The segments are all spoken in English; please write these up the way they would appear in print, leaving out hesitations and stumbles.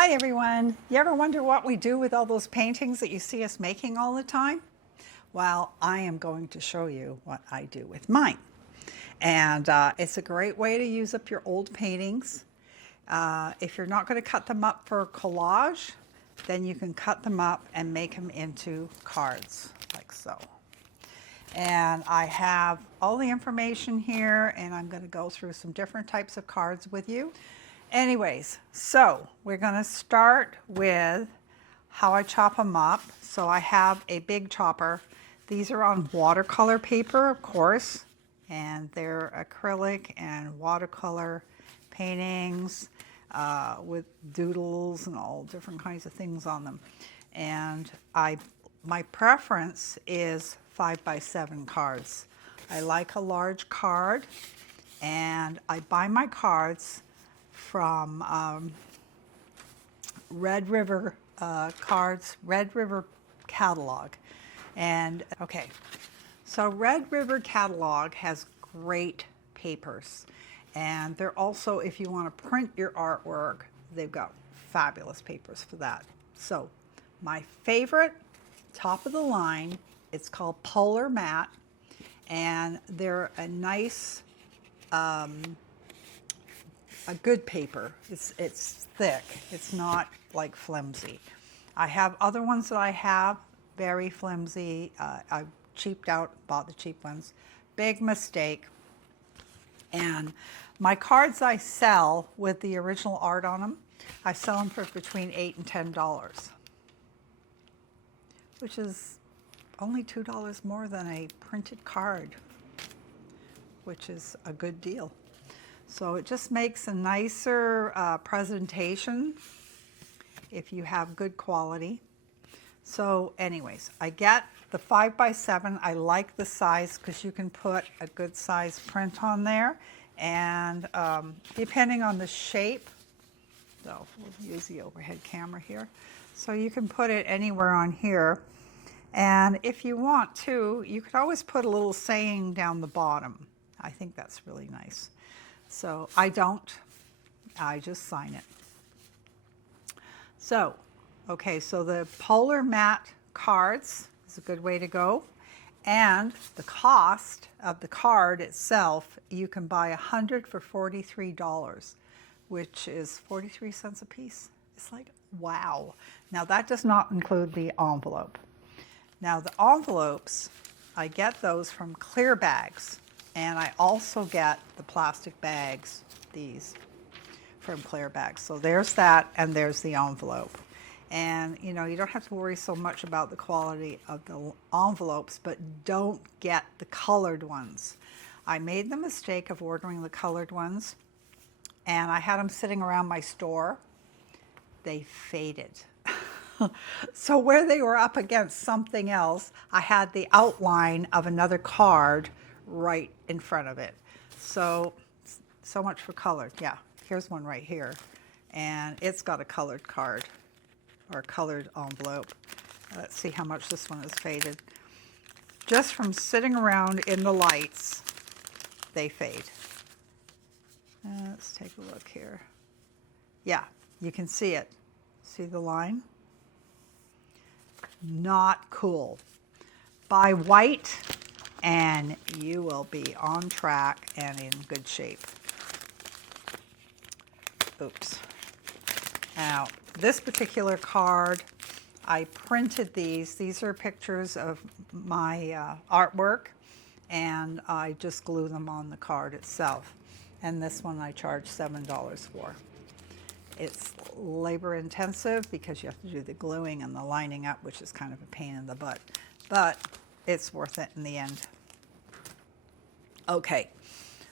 Hi everyone. You ever wonder what we do with all those paintings that you see us making all the time? Well, I am going to show you what I do with mine. And it's a great way to use up your old paintings. If you're not going to cut them up for collage, then you can cut them up and make them into cards, like so. And I have all the information here, and I'm going to go through some different types of cards with you. Anyways, so we're going to start with how I chop them up. So I have a big chopper. These are on watercolor paper, of course, and they're acrylic and watercolor paintings with doodles and all different kinds of things on them. And my preference is 5x7 cards. I like a large card, and I buy my cards from Red River Cards, Red River Catalog. And okay, so Red River Catalog has great papers. And they're also, if you want to print your artwork, they've got fabulous papers for that. So my favorite, top of the line, it's called Polar Matte. And they're a nice, a good paper. It's thick. It's not like flimsy. I have other ones that I have, very flimsy. I cheaped out, bought the cheap ones. Big mistake. And my cards I sell with the original art on them, I sell them for between $8 and $10, which is only $2 more than a printed card, which is a good deal. So it just makes a nicer presentation if you have good quality. So anyways, I get the 5x7. I like the size because you can put a good size print on there. And depending on the shape, so we'll use the overhead camera here. So you can put it anywhere on here. And if you want to, you could always put a little saying down the bottom. I think that's really nice. So I don't, I just sign it. So, okay, so the Polar Matte cards is a good way to go. And the cost of the card itself, you can buy 100 for $43, which is 43 cents a piece. It's like, wow. Now that does not include the envelope. Now the envelopes, I get those from clear bags. And I also get the plastic bags, these, from clear bags. So there's that, and there's the envelope. And you know, you don't have to worry so much about the quality of the envelopes, but don't get the colored ones. I made the mistake of ordering the colored ones, and I had them sitting around my store. They faded. So where they were up against something else, I had the outline of another card right in front of it. So much for colored. Yeah, here's one right here. And it's got a colored card or colored envelope. Let's see how much this one is faded. Just from sitting around in the lights, they fade. Let's take a look here. Yeah, you can see it. See the line? Not cool. Buy white, and you will be on track and in good shape. Oops. Now, this particular card, I printed these. These are pictures of my artwork, and I just glue them on the card itself. And this one I charge $7 for. It's labor intensive because you have to do the gluing and the lining up, which is kind of a pain in the butt, but it's worth it in the end. Okay,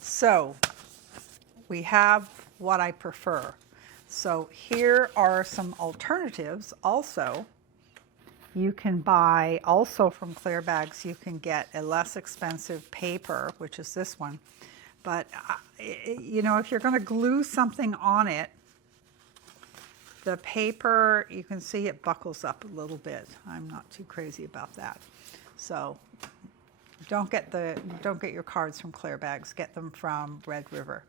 so we have what I prefer. So here are some alternatives also. You can buy, also from clear bags, you can get a less expensive paper, which is this one. But, you know, if you're going to glue something on it, the paper, you can see it buckles up a little bit. I'm not too crazy about that. So don't get your cards from clear bags. Get them from Red River.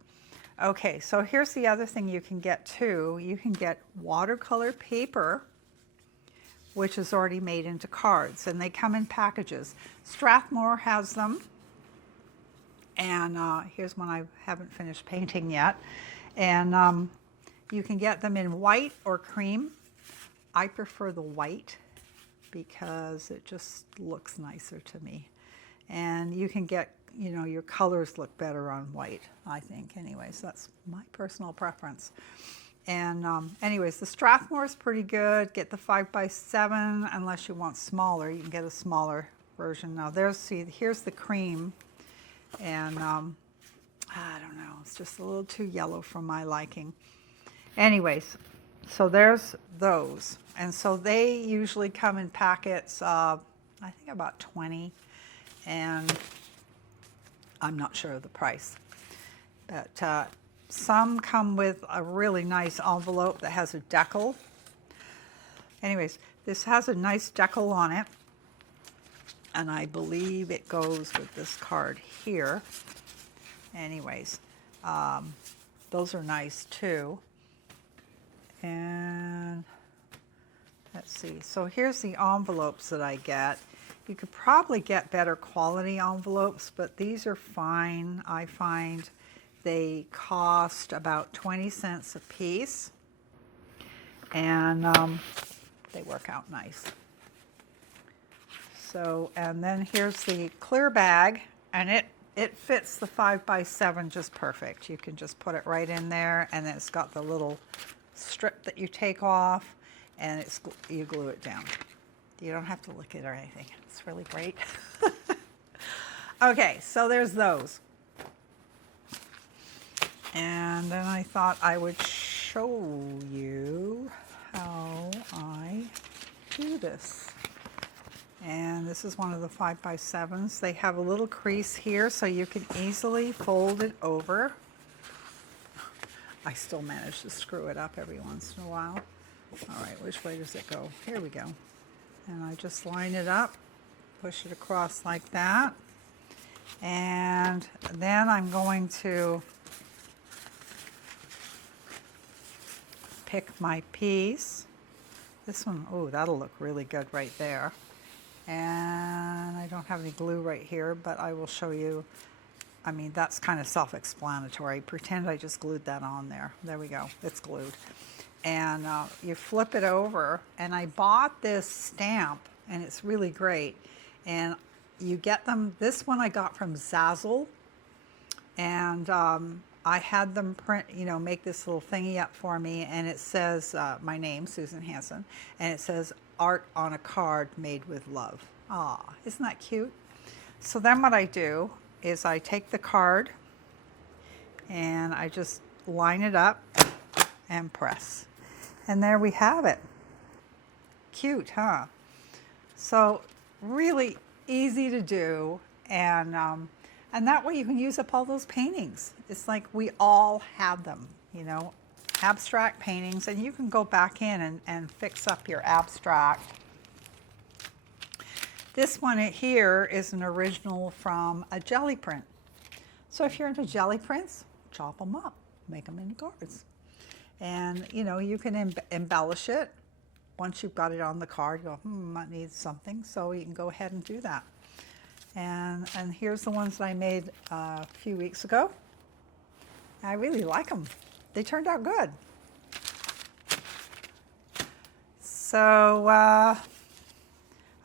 Okay, so here's the other thing you can get too. You can get watercolor paper, which is already made into cards, and they come in packages. Strathmore has them, and here's one I haven't finished painting yet. And you can get them in white or cream. I prefer the white because it just looks nicer to me. And you can get, you know, your colors look better on white, I think. Anyways, that's my personal preference. And anyways, the Strathmore is pretty good. Get the 5x7 unless you want smaller. You can get a smaller version. Now here's the cream. And I don't know, it's just a little too yellow for my liking. Anyways, so there's those. And so they usually come in packets, I think about 20. And I'm not sure of the price. But some come with a really nice envelope that has a decal. Anyways, this has a nice decal on it. And I believe it goes with this card here. Anyways, those are nice too. And let's see. So here's the envelopes that I get. You could probably get better quality envelopes, but these are fine. I find they cost about 20 cents a piece, and they work out nice. So, and then here's the clear bag, and it fits the 5x7 just perfect. You can just put it right in there, and then it's got the little strip that you take off, and you glue it down. You don't have to lick it or anything. It's really great. Okay, so there's those. And then I thought I would show you how I do this. And this is one of the 5x7s. They have a little crease here so you can easily fold it over. I still manage to screw it up every once in a while. All right, which way does it go? Here we go. And I just line it up, push it across like that. And then I'm going to pick my piece. This one, oh, that'll look really good right there. And I don't have any glue right here, but I will show you. I mean, that's kind of self-explanatory. Pretend I just glued that on there. There we go, it's glued. And you flip it over, and I bought this stamp, and it's really great. And you get them, this one I got from Zazzle, and I had them print, you know, make this little thingy up for me, and it says my name, Susan Hanson, and it says art on a card made with love. Ah, isn't that cute? So then what I do is I take the card and I just line it up and press. And there we have it. Cute, huh? So really easy to do, and that way you can use up all those paintings. It's like we all have them, you know, abstract paintings, and you can go back in and fix up your abstract. This one here is an original from a jelly print. So if you're into jelly prints, chop them up, make them into cards. And you know, you can embellish it. Once you've got it on the card, you go, I need something, so you can go ahead and do that. And here's the ones that I made a few weeks ago. I really like them. They turned out good. So I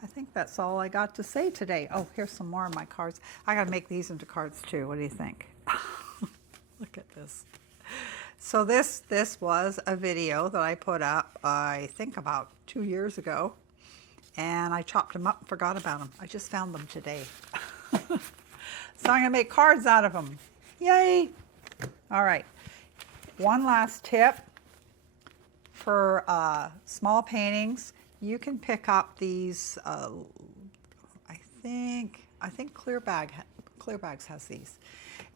think that's all I got to say today. Oh, here's some more of my cards. I got to make these into cards too. What do you think? Look at this. So this was a video that I put up, I think about 2 years ago, and I chopped them up and forgot about them. I just found them today. So I'm going to make cards out of them. Yay! All right. One last tip for small paintings. You can pick up these, I think Clear Bags has these.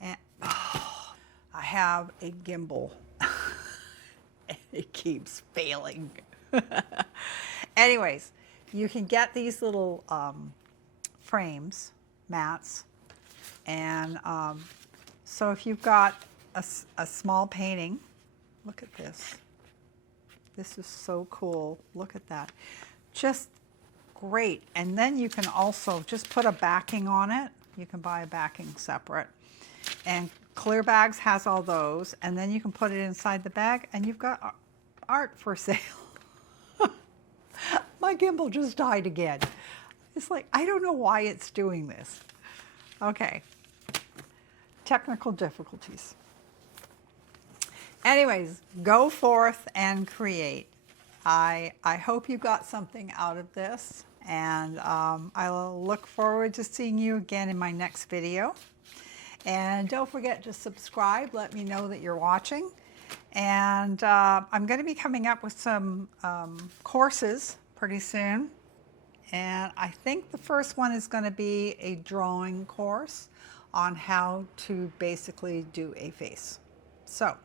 And I have a gimbal. It keeps failing. Anyways, you can get these little frames, mats, and so if you've got a small painting. Look at this. This is so cool. Look at that. Just great. And then you can also just put a backing on it. You can buy a backing separate. And Clear Bags has all those. And then you can put it inside the bag and you've got art for sale. My gimbal just died again. It's like, I don't know why it's doing this. Okay. Technical difficulties. Anyways, go forth and create. I hope you got something out of this, and I'll look forward to seeing you again in my next video. And don't forget to subscribe. Let me know that you're watching. And I'm going to be coming up with some courses pretty soon. And I think the first one is going to be a drawing course on how to basically do a face. So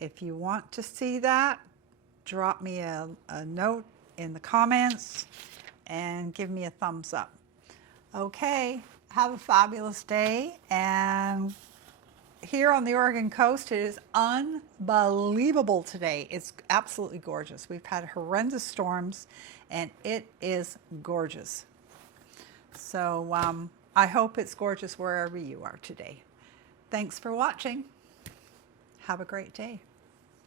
if you want to see that, drop me a note in the comments and give me a thumbs up. Okay, have a fabulous day. And here on the Oregon coast, it is unbelievable today. It's absolutely gorgeous. We've had horrendous storms and it is gorgeous. So I hope it's gorgeous wherever you are today. Thanks for watching. Have a great day.